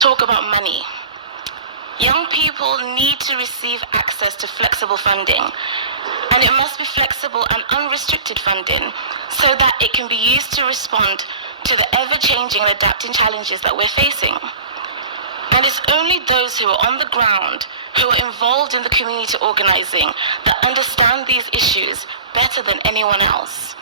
talk about money. Young people need to receive access to flexible funding, and it must be flexible and unrestricted funding so that it can be used to respond to the ever-changing and adapting challenges that we're facing. And it's only those who are on the ground, who are involved in the community organizing, that understand these issues better than anyone else.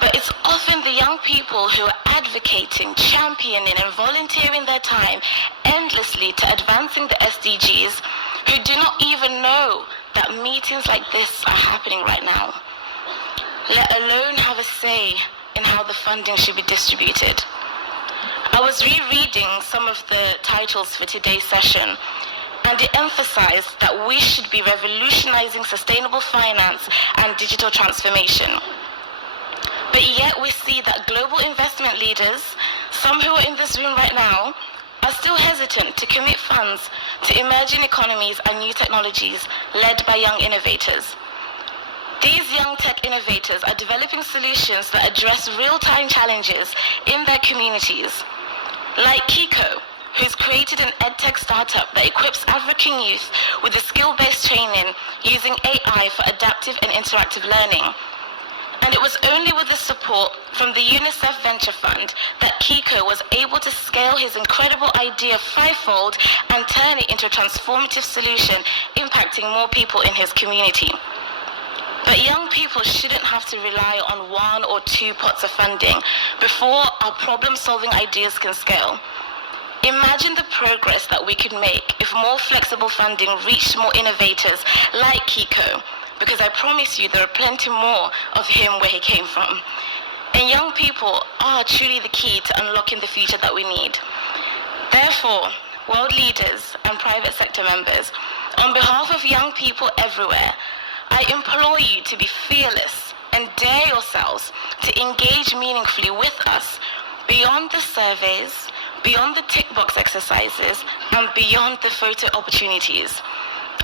But it's often the young people who are advocating, championing, and volunteering their time endlessly to advancing the SDGs who do not even know that meetings like this are happening right now, let alone have a say in how the funding should be distributed. I was rereading some of the titles for today's session, and it emphasized that we should be revolutionizing sustainable finance and digital transformation. But yet we see that global investment leaders, some who are in this room right now, are still hesitant to commit funds to emerging economies and new technologies led by young innovators. These young tech innovators are developing solutions that address real-time challenges in their communities, like Kiko, who's created an edtech startup that equips African youth with a skill-based training using AI for adaptive and interactive learning. And it was only with the support from the UNICEF Venture Fund that Kiko was able to scale his incredible idea fivefold and turn it into a transformative solution impacting more people in his community. But young people shouldn't have to rely on one or two pots of funding before our problem-solving ideas can scale. Imagine the progress that we could make if more flexible funding reached more innovators like Kiko, because I promise you there are plenty more of him where he came from. And young people are truly the key to unlocking the future that we need. Therefore, world leaders and private sector members, on behalf of young people everywhere, I implore you to be fearless and dare yourselves to engage meaningfully with us beyond the surveys, beyond the tick box exercises, and beyond the photo opportunities.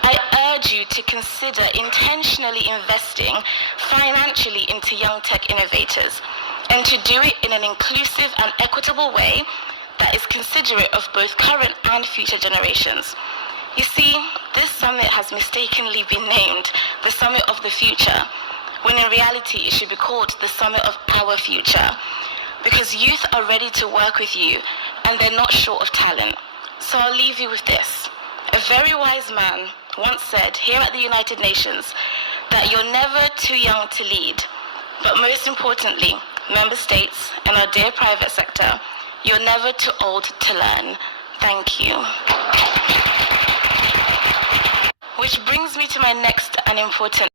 I urge you to consider intentionally investing financially into young tech innovators, and to do it in an inclusive and equitable way that is considerate of both current and future generations. You see, this summit has mistakenly been named the Summit of the Future, when in reality it should be called the Summit of Our Future, because youth are ready to work with you and they're not short of talent. So I'll leave you with this. A very wise man once said here at the United Nations that you're never too young to lead, but most importantly, member states and our dear private sector, you're never too old to learn. Thank you. Which brings me to my next and important